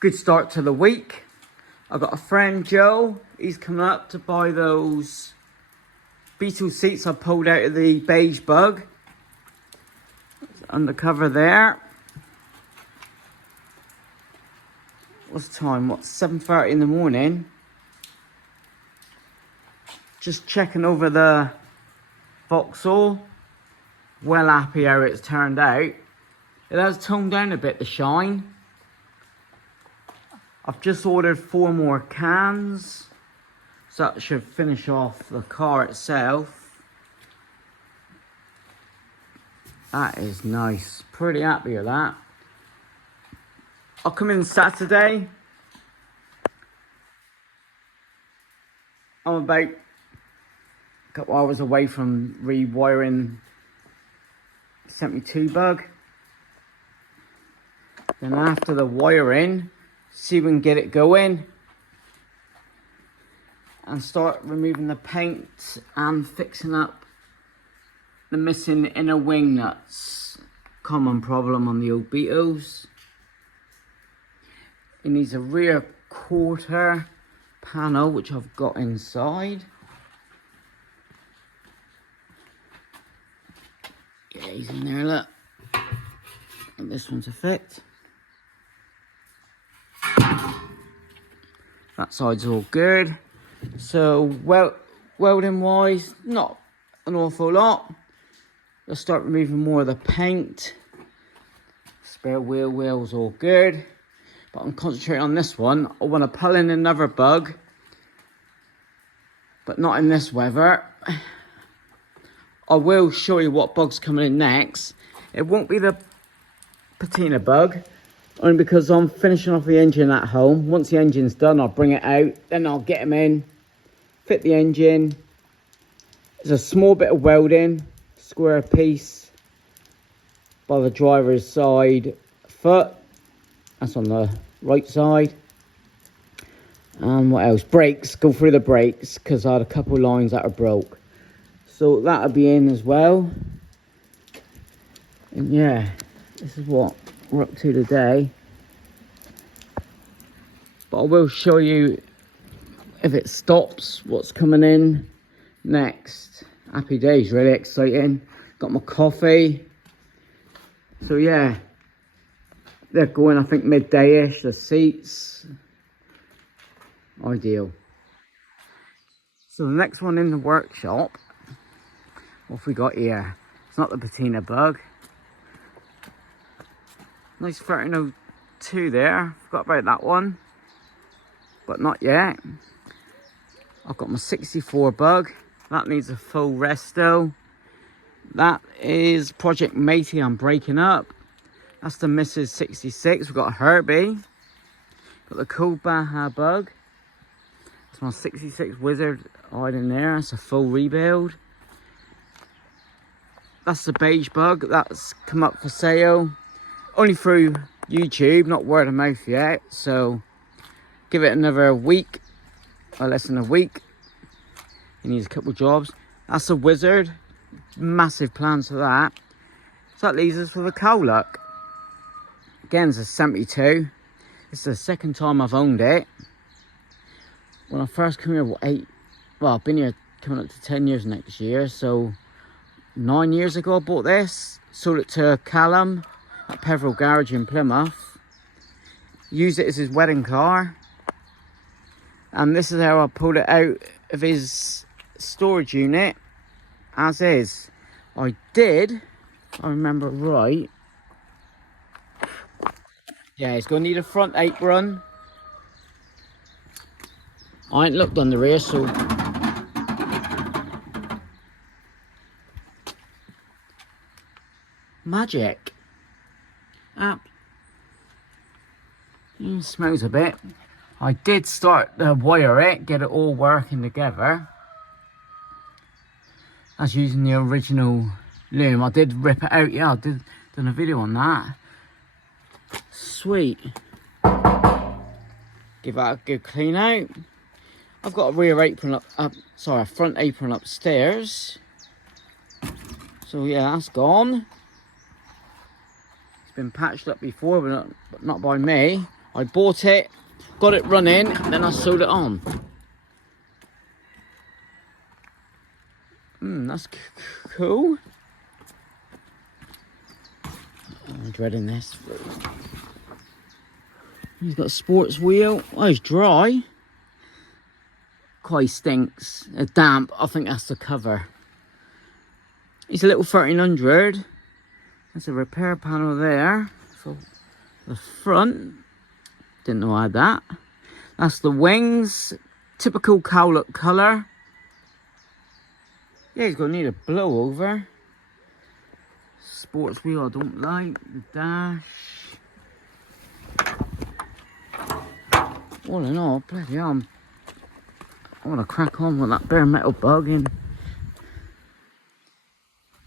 Good start to the week. I've got a friend, Joe. He's coming up to buy those beetle seats I pulled out of the beige bug. It's undercover there. What's the time? What, 7:30 in the morning? Just checking over the Vauxhall. Well happy how it's turned out. It has toned down a bit, the shine. I've just ordered 4 more cans. So that should finish off the car itself. That is nice. Pretty happy with that. I'll come in Saturday. I'm about a couple hours away from rewiring 72 bug. Then after the wiring, see if we can get it going and start removing the paint and fixing up the missing inner wing nuts. Common problem on the old Beetles. It needs a rear quarter panel, which I've got inside. Yeah, he's in there, look. And this one's a fit. That side's all good. So, welding wise, not an awful lot. Let's start removing more of the paint. Spare wheel's all good. But I'm concentrating on this one. I want to pull in another bug, but not in this weather. I will show you what bug's coming in next. It won't be the patina bug, only because I'm finishing off the engine at home. Once the engine's done, I'll bring it out, then I'll get them in, fit the engine. There's a small bit of welding, square piece by the driver's side foot. That's on the right side. And what else? Brakes. Go through the brakes because I had a couple of lines that are broke. So that'll be in as well. And yeah, this is what we're up to today. But I will show you if it stops, what's coming in next. Happy days, really exciting. Got my coffee. So yeah. They're going, I think, midday-ish. The seats. Ideal. So the next one in the workshop. What have we got here? It's not the patina bug. Nice 1302 there. Forgot about that one. But not yet. I've got my 64 bug. That needs a full resto. That is Project Matey I'm breaking up. That's the Mrs. 66. We've got Herbie. Got the cool Baja bug. That's my 66 Wizard hiding there. That's a full rebuild. That's the beige bug. That's come up for sale. Only through YouTube, not word of mouth yet. So give it another week. Or less than a week. He needs a couple jobs. That's a Wizard. Massive plans for that. So that leaves us with a Cowluck. Again, it's a 72. It's the second time I've owned it. When I first came here, I've been here coming up to 10 years next year. So 9 years ago I bought this. Sold it to Callum at Peveril Garage in Plymouth. Used it as his wedding car. And this is how I pulled it out of his storage unit. As is. I did, if I remember right. Yeah, it's going to need a front apron. I ain't looked on the rear, so... Magic. Smells a bit. I did start to wire it, get it all working together. That's using the original loom. I did rip it out, yeah, I did done a video on that. Sweet. Give that a good clean out. I've got a rear apron a front apron upstairs. So yeah, that's gone. It's been patched up before, but not by me. I bought it, got it running, then I sewed it on. That's cool. I'm dreading this. He's got a sports wheel. Oh, it's dry. Quite stinks. It's damp. I think that's the cover. It's a little 1300. There's a repair panel there for the front. Didn't know I had that. That's the wings. Typical cowlook colour. Yeah, he's going to need a blow over. Sports wheel I don't like. The dash. All in all, bloody hell, I want to crack on with that bare metal bug in.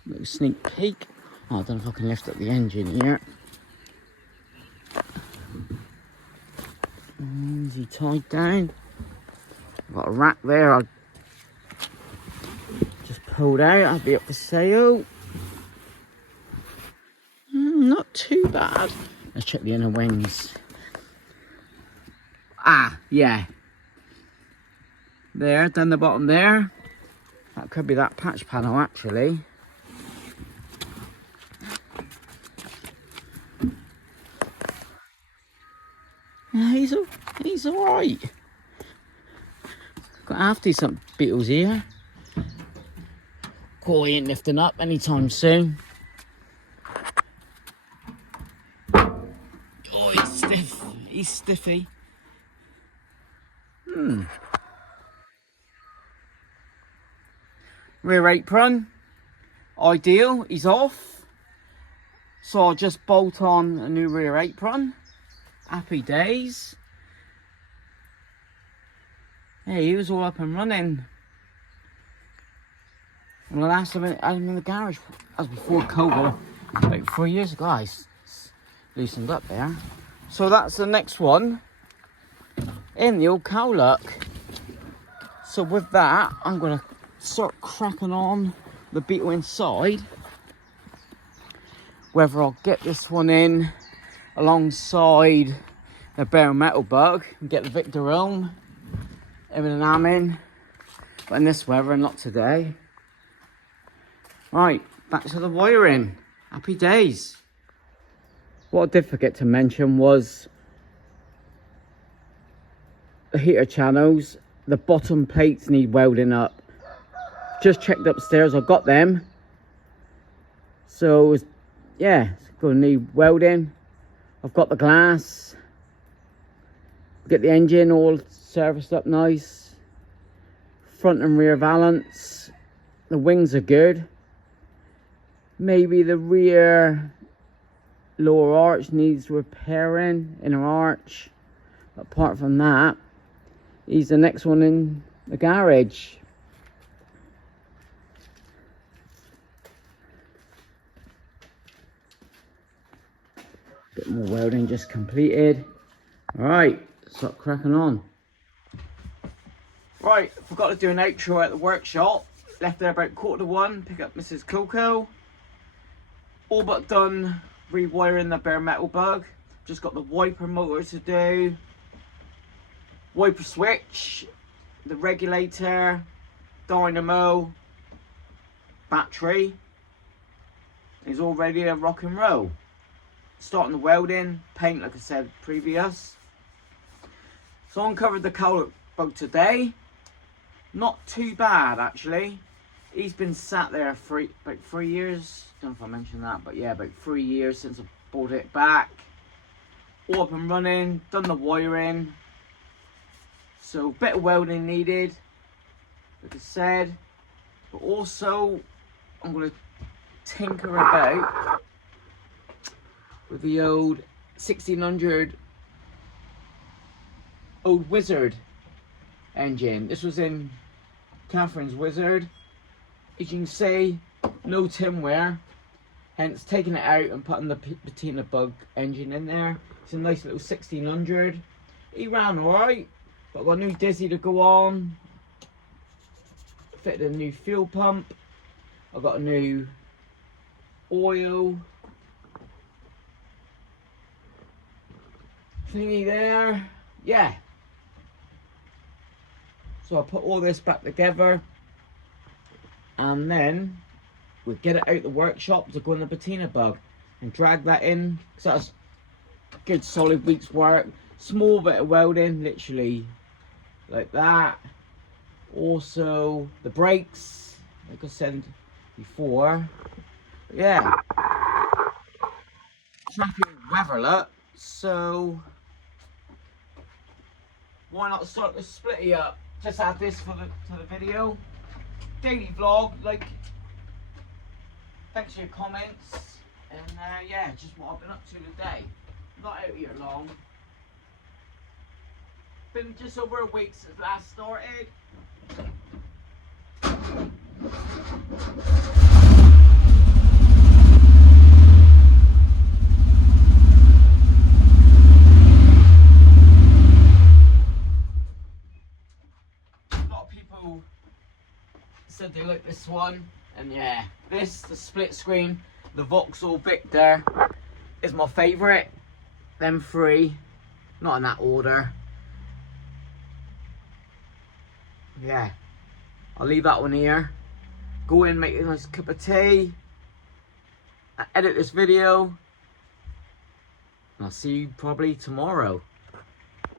Little sneak peek. Oh, I don't know if I can lift up the engine here. Easy tied down. I've got a rack there I just pulled out. I'll be up for sale. Not too bad. Let's check the inner wings. Ah, yeah. There, down the bottom there. That could be that patch panel actually. Yeah, he's alright. Got half decent beetles here. Cool, he ain't lifting up anytime soon. Oh, he's stiff. He's stiffy. Rear apron. Ideal. He's off. So I'll just bolt on a new rear apron. Happy days. Hey, he was all up and running. And the last time I had him in the garage, that was before COVID, like 4 years ago. I loosened up there. So that's the next one in the old cowlook. So with that, I'm going to start cracking on the beetle inside. Whether I'll get this one in alongside the bare metal bug and get the Victor home, everything I'm in, but in this weather, not today. Right, back to the wiring. Happy days. What I did forget to mention was the heater channels. The bottom plates need welding up. Just checked upstairs, I got them. So yeah, it's gonna need welding. I've got the glass. Get the engine all serviced up nice. Front and rear valance. The wings are good. Maybe the rear lower arch needs repairing, inner arch. But apart from that, he's the next one in the garage. Bit more welding just completed. Alright, start cracking on. Right, forgot to do an outro at the workshop. Left there about 1:45, pick up Mrs. Coco. All but done rewiring the bare metal bug. Just got the wiper motor to do. Wiper switch, the regulator, dynamo, battery. Is all ready to rock and roll. Starting the welding, paint like I said previous. So I uncovered the cowlook bug today. Not too bad actually. He's been sat there for about 3 years. Don't know if I mentioned that, but yeah, about 3 years since I bought it back. All up and running, done the wiring. So a bit of welding needed, like I said. But also, I'm going to tinker about with the old 1600 old Wizard engine. This was in Catherine's Wizard. As you can see, no tin wear, hence taking it out and putting the patina bug engine in there. It's a nice little 1600. He ran alright, but I've got a new dizzy to go on, fitted a new fuel pump, I've got a new oil, thingy there. Yeah. So I'll put all this back together, and then we'll get it out the workshop to go in the patina bug and drag that in. So that's a good solid week's work. Small bit of welding, literally like that. Also the brakes, like I said before. But yeah, crappy weather look. So why not start the splitty up? Just add this for the video. Daily vlog, like, thanks for your comments, and yeah, just what I've been up to today. Not out here long. Been just over a week since last started. A lot of people said they like this one, and yeah, the split screen, the Vauxhall Victor, is my favourite. Them three, not in that order. Yeah, I'll leave that one here. Go in, make a nice cup of tea, edit this video, and I'll see you probably tomorrow.